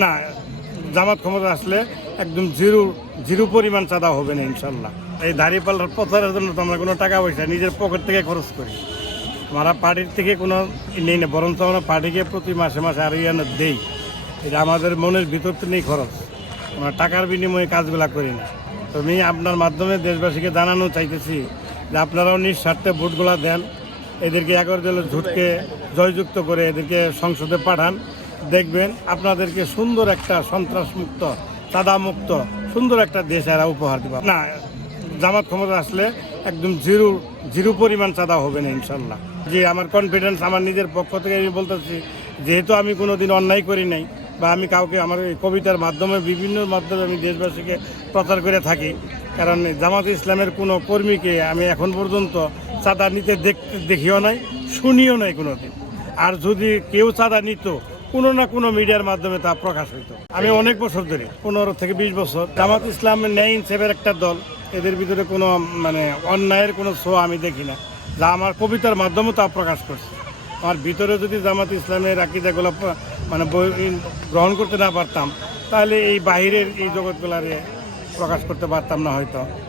না, জামাত ক্ষমতা আসলে একদম জিরো পরিমাণ চাঁদা হবে না ইনশাল্লাহ। এই দাঁড়িপাল্লার প্রচারের জন্য তো আমরা কোনো টাকা পয়সা নিজের পকেট থেকে খরচ করি। আমরা পার্টির থেকে কোনো নেই না, বরঞ্চ আমরা পার্টিকে প্রতি মাসে মাসে আরো দেই। এটা আমাদের মনের ভিতর তো নেই খরচ, আমরা টাকার বিনিময়ে কাজগুলা করি না। তো আমি আপনার মাধ্যমে দেশবাসীকে জানানো চাইতেছি যে আপনারাও নিঃস্বার্থে ভোটগুলা দেন, এদেরকে 11 দলের ঝুটকে জয়যুক্ত করে এদেরকে সংসদে পাঠান। দেখবেন আপনাদেরকে সুন্দর একটা সন্ত্রাসমুক্ত চাঁদামুক্ত সুন্দর একটা দেশ এরা উপহার দেবে। না, জামাত ক্ষমতা আসলে একদম জিরো পরিমাণ চাঁদা হবে না ইনশাল্লাহ। যে আমার কনফিডেন্স আমার নিজের পক্ষ থেকে আমি বলতেছি, যেহেতু আমি কোনোদিন অন্যায় করি নাই বা আমি কাউকে আমার এই কবিতার মাধ্যমে বিভিন্ন মাধ্যমে আমি দেশবাসীকে প্রচার করে থাকি। কারণ জামাত ইসলামের কোনো কর্মীকে আমি এখন পর্যন্ত চাঁদা নিতে দেখিও নাই, শুনিও নাই কোনোদিন। আর যদি কেউ চাঁদা নিত, কোনো না কোনো মিডিয়ার মাধ্যমে তা প্রকাশ হইতো। আমি অনেক বছর ধরে 15 থেকে 20 বছর জামাত ইসলামের ন্যায় ইনসাফের একটা দল, এদের ভিতরে কোনো অন্যায়ের কোনো শো আমি দেখি না, যা আমার কবিতার মাধ্যমে তা প্রকাশ করছে। আমার ভিতরে যদি জামাত ইসলামের আকিদাগুলো গ্রহণ করতে না পারতাম, তাহলে এই বাহিরের এই জগৎগুলারে প্রকাশ করতে পারতাম না হয়তো।